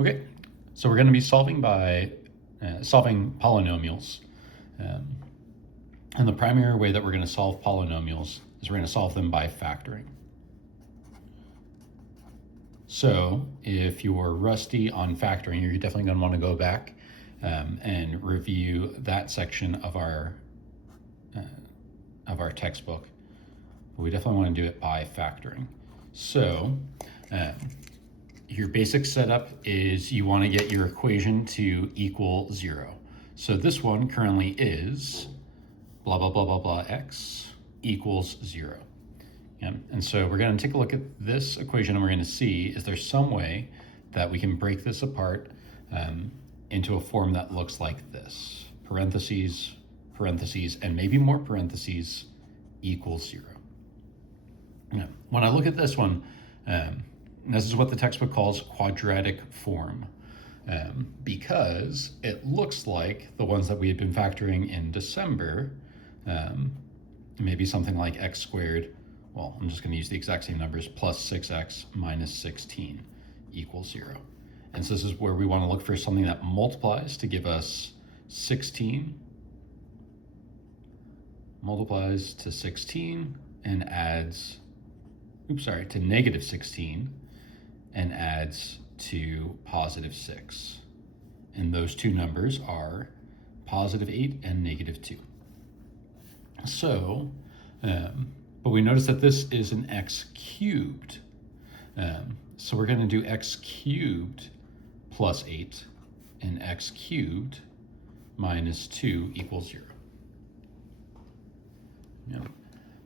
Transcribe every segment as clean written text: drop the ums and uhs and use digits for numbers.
Okay, so we're going to be solving by solving polynomials. And the primary way that we're going to solve polynomials is we're going to solve them by factoring. So if you're rusty on factoring, you're definitely going to want to go back and review that section of our textbook. But we definitely want to do it by factoring. So your basic setup is you want to get your equation to equal 0. So this one currently is blah, blah, blah, blah, blah, x equals 0. Yeah? And so we're going to take a look at this equation and we're going to see, is there some way that we can break this apart into a form that looks like this? Parentheses, parentheses, and maybe more parentheses equals 0. Now, when I look at this one, this is what the textbook calls quadratic form, because it looks like the ones that we had been factoring in December, maybe something like x squared, well, I'm just going to use the exact same numbers, plus 6x minus 16 equals 0. And so this is where we want to look for something that multiplies to give us 16, multiplies to 16 and adds, to negative 16 and adds to positive 6. And those two numbers are positive 8 and negative 2. So, but we notice that this is an x cubed. So we're going to do x cubed plus 8 and x cubed minus 2 equals 0. Yeah.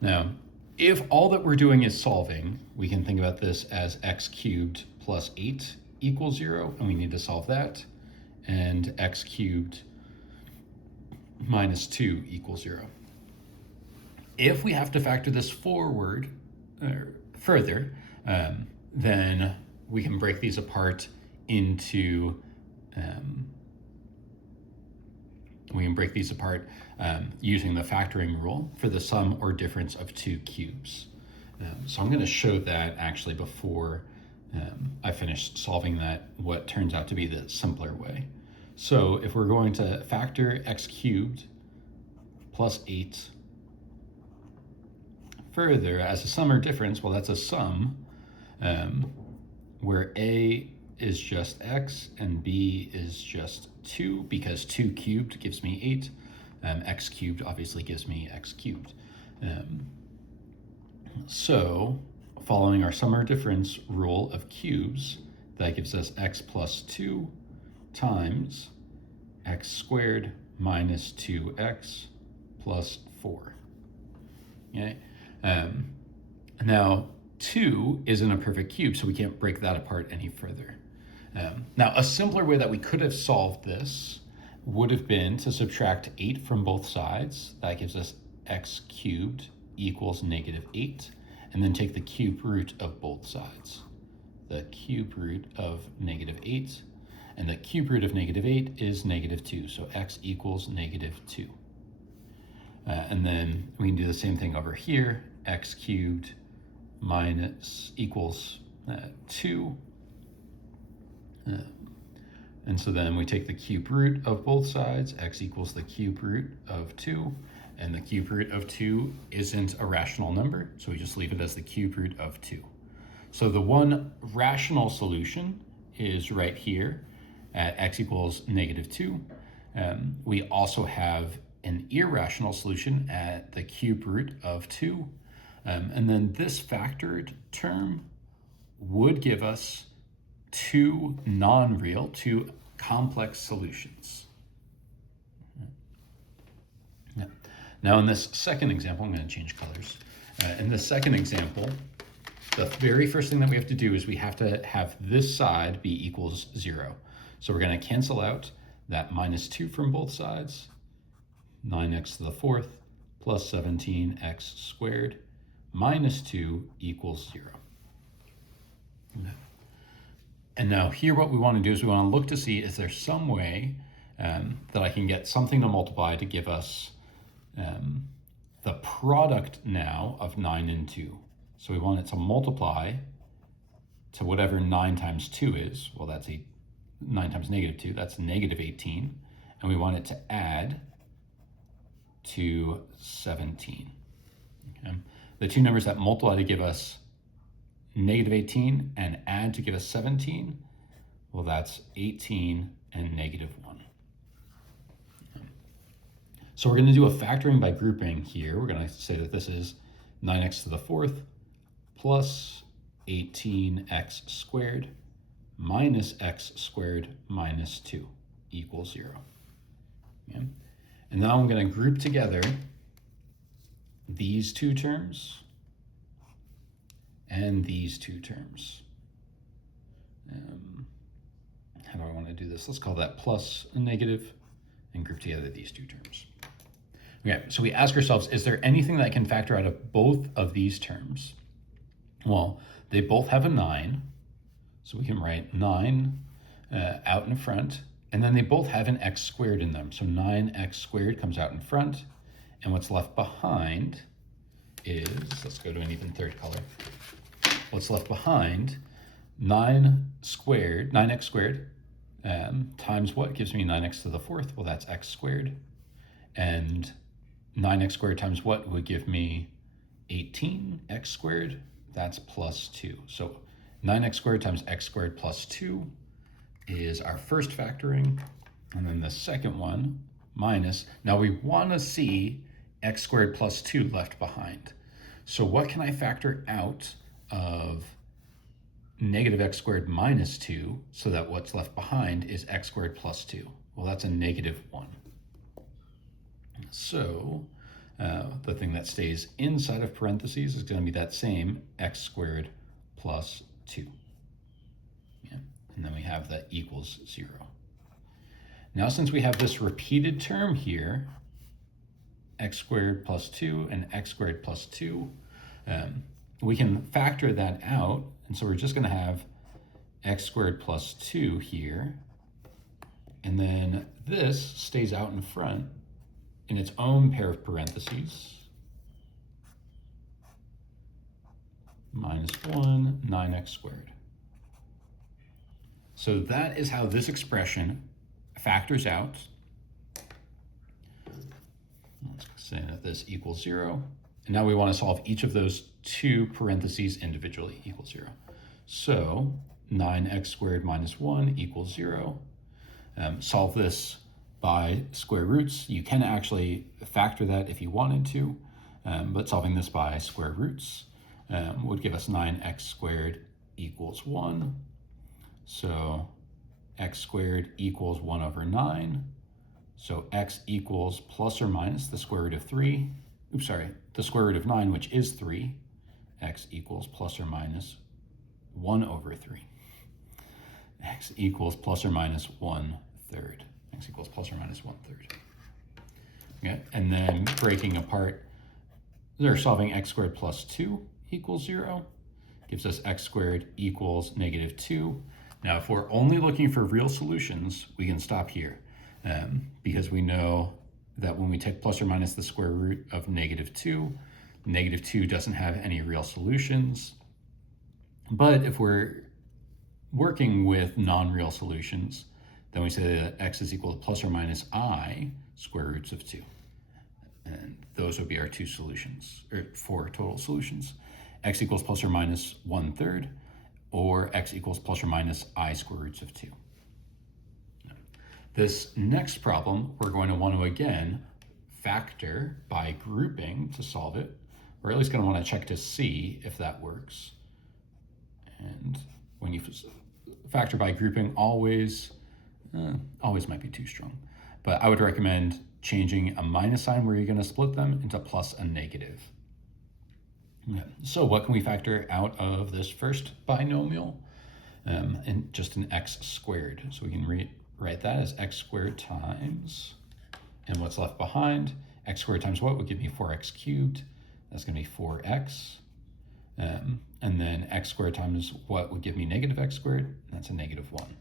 Now, if all that we're doing is solving, we can think about this as x cubed plus 8 equals 0, and we need to solve that, and x cubed minus 2 equals 0. If we have to factor this forward further, then we can break these apart into using the factoring rule for the sum or difference of two cubes. So I'm going to show that actually before I finish solving that, what turns out to be the simpler way. So if we're going to factor x cubed plus 8 further as a sum or difference, well, that's a sum where a is just x and b is just 2, because 2 cubed gives me 8. X cubed obviously gives me x cubed. So following our sum or difference rule of cubes, that gives us x plus 2 times x squared minus 2x plus 4. Okay. Now 2 isn't a perfect cube, so we can't break that apart any further. Now, a simpler way that we could have solved this would have been to subtract 8 from both sides. That gives us x cubed equals negative 8, and then take the cube root of both sides. The cube root of negative 8, and the cube root of negative 8 is negative 2, so x equals negative 2. And then we can do the same thing over here, x cubed minus equals 2. And so then we take the cube root of both sides, x equals the cube root of 2, and the cube root of 2 isn't a rational number, so we just leave it as the cube root of 2. So the one rational solution is right here at x equals negative 2. We also have an irrational solution at the cube root of 2. And then this factored term would give us two non-real, two complex solutions. Now in this second example, I'm going to change colors. In this second example, the very first thing that we have to do is we have to have this side be equals 0. So we're going to cancel out that minus 2 from both sides, 9x to the 4th plus 17x squared minus 2 equals 0. And now here what we want to do is we want to look to see, is there some way that I can get something to multiply to give us the product now of 9 and 2. So we want it to multiply to whatever 9 times 2 is. Well, that's a 9 times negative 2, that's negative 18. And we want it to add to 17. Okay? The two numbers that multiply to give us negative 18 and add to give us 17, well, that's 18 and negative 1. So we're going to do a factoring by grouping here. We're going to say that this is 9x to the fourth plus 18x squared minus x squared minus 2 equals 0. Okay? And now I'm going to group together these two terms and these two terms. How do I want to do this? Let's call that plus and negative and group together these two terms. Okay, so we ask ourselves, is there anything that can factor out of both of these terms? Well, they both have a 9, so we can write 9 out in front, and then they both have an x squared in them. So 9x squared comes out in front, and what's left behind is, let's go to an even third color. What's left behind, 9x squared times what gives me 9x to the fourth? Well, that's x squared. And 9x squared times what would give me 18x squared? That's plus 2. So 9x squared times x squared plus 2 is our first factoring. And then the second one, minus. Now we want to see x squared plus 2 left behind. So what can I factor out of negative x squared minus 2 so that what's left behind is x squared plus 2? Well, that's a negative 1. So the thing that stays inside of parentheses is going to be that same x squared plus 2. Yeah. And then we have that equals 0. Now, since we have this repeated term here, x squared plus 2 and x squared plus 2, we can factor that out. And so we're just going to have x squared plus 2 here. And then this stays out in front in its own pair of parentheses. Minus 1, 9x squared. So that is how this expression factors out. Let's say that this equals 0. And now we want to solve each of those two parentheses individually, equals 0. So 9x squared minus 1 equals 0. Solve this by square roots. You can actually factor that if you wanted to, but solving this by square roots would give us 9x squared equals 1. So x squared equals 1 over 9. So x equals plus or minus the square root of 3. Oops, sorry, the square root of 9, which is 3. X equals plus or minus 1 over 3. X equals plus or minus 1/3. X equals plus or minus 1/3. Okay, and then breaking apart, they're solving x squared plus 2 equals 0. Gives us x squared equals negative 2. Now, if we're only looking for real solutions, we can stop here because we know that when we take plus or minus the square root of negative 2 doesn't have any real solutions. But if we're working with non-real solutions, then we say that x is equal to plus or minus I square roots of 2. And those would be our two solutions, or 4 total solutions. X equals plus or minus 1/3, or x equals plus or minus I square roots of 2. This next problem, we're going to want to again factor by grouping to solve it. We're at least going to want to check to see if that works. And when you factor by grouping, always might be too strong. But I would recommend changing a minus sign where you're going to split them into plus and negative. Okay. So what can we factor out of this first binomial? And just an x squared. So we can write that as x squared times, and what's left behind, x squared times what would give me 4x cubed. That's going to be 4x. And then x squared times what would give me negative x squared. That's a negative 1.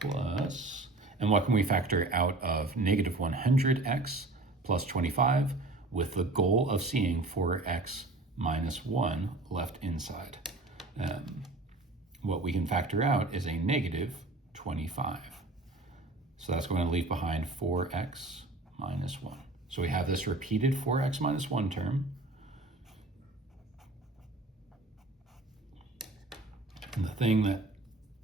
Plus, and what can we factor out of negative 100x plus 25 with the goal of seeing 4x minus 1 left inside? what we can factor out is a negative 25. So that's going to leave behind 4x minus 1. So we have this repeated 4x minus 1 term. And the thing that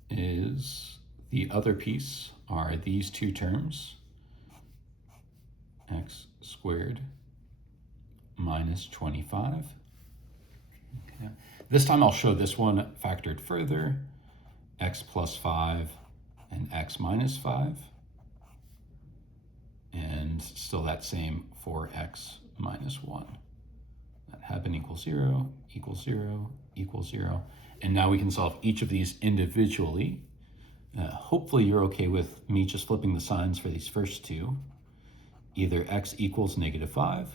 is the other piece are these two terms, x squared minus 25. Okay. This time I'll show this one factored further, x plus 5 and x minus 5. And still that same 4x minus 1. That happen equals 0, equals 0, equals 0. And now we can solve each of these individually. Hopefully you're okay with me just flipping the signs for these first two. Either x equals negative 5.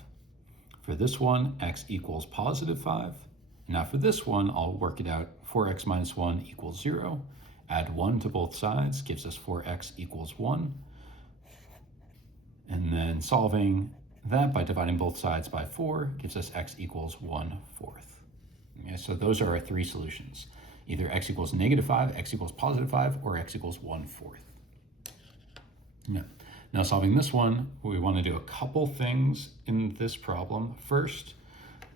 For this one, x equals positive 5. Now for this one, I'll work it out. 4x minus 1 equals 0. Add 1 to both sides gives us 4x equals 1. And then solving that by dividing both sides by 4 gives us x equals 1/4. Okay, so those are our three solutions. Either x equals negative 5, x equals positive 5, or x equals 1/4. Yeah. Now solving this one, we want to do a couple things in this problem. First,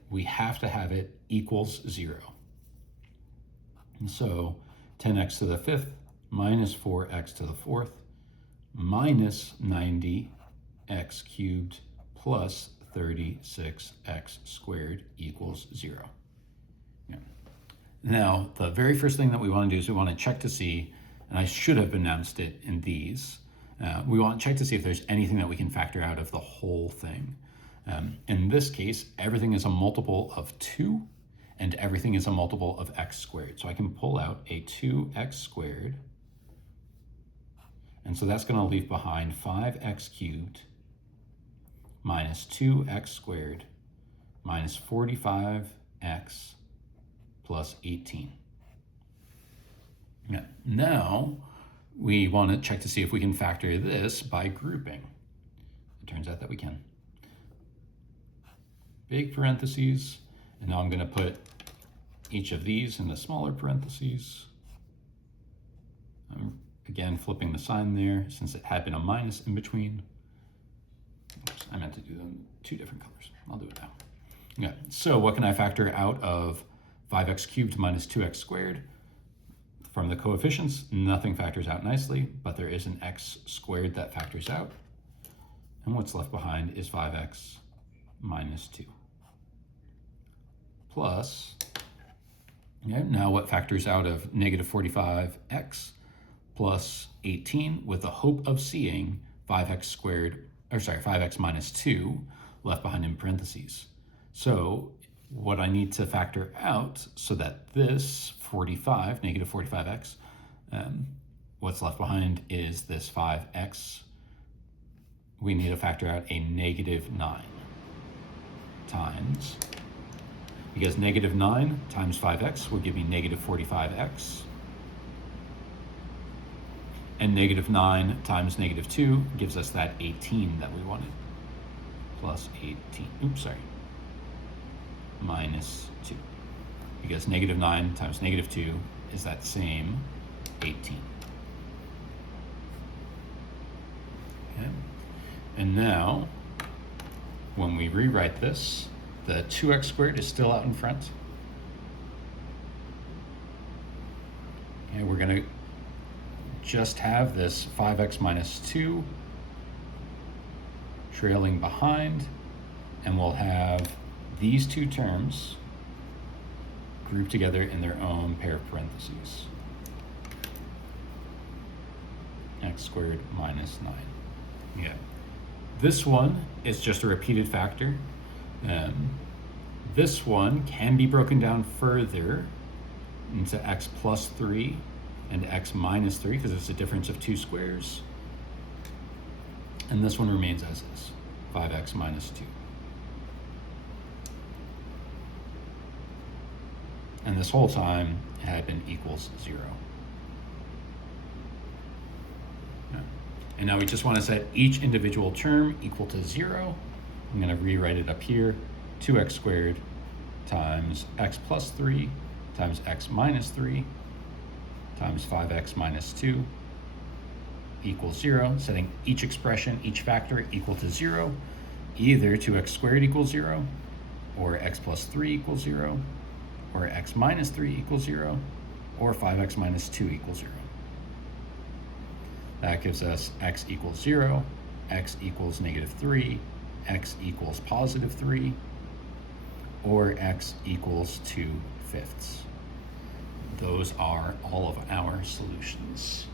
we have to have it equals 0. And so 10x to the 5th minus 4x to the 4th minus 90x cubed plus 36x squared equals 0. Yeah. Now, the very first thing that we want to do is we want to check to see, and I should have announced it in these, we want to check to see if there's anything that we can factor out of the whole thing. In this case, everything is a multiple of 2, and everything is a multiple of x squared. So I can pull out a 2x squared, and so that's going to leave behind 5x cubed minus 2x squared minus 45x plus 18. Now, we want to check to see if we can factor this by grouping. It turns out that we can. Big parentheses, and now I'm going to put each of these in the smaller parentheses. I'm again flipping the sign there since it had been a minus in between. Oops, I meant to do them two different colors. I'll do it now. Yeah. So what can I factor out of 5x cubed minus 2x squared? From the coefficients, nothing factors out nicely, but there is an x squared that factors out. And what's left behind is 5x minus 2. Plus, now what factors out of negative 45x plus 18 with the hope of seeing 5x minus 2 left behind in parentheses. So what I need to factor out so that this 45, negative 45x, what's left behind is this 5x. We need to factor out a negative 9 times, because negative 9 times 5x would give me negative 45x. And negative 9 times negative 2 gives us that 18 that we wanted. Plus 18, minus 2. Because negative 9 times negative 2 is that same 18. Okay. And now, when we rewrite this, the 2x squared is still out in front. And we're going to just have this 5x minus 2 trailing behind, and we'll have these two terms grouped together in their own pair of parentheses. X squared minus 9. Yeah. This one is just a repeated factor. This one can be broken down further into x plus 3 and x minus 3 because it's a difference of 2 squares. And this one remains as is, 5x minus 2. And this whole time had been equals 0. Yeah. And now we just want to set each individual term equal to 0. I'm going to rewrite it up here. 2x squared times x plus 3 times x minus 3 times 5x minus 2 equals 0, setting each expression, each factor equal to 0, either 2x squared equals 0, or x plus 3 equals 0, or x minus 3 equals 0, or 5x minus 2 equals 0. That gives us x equals 0, x equals negative 3, x equals positive 3, or x equals 2/5. Those are all of our solutions.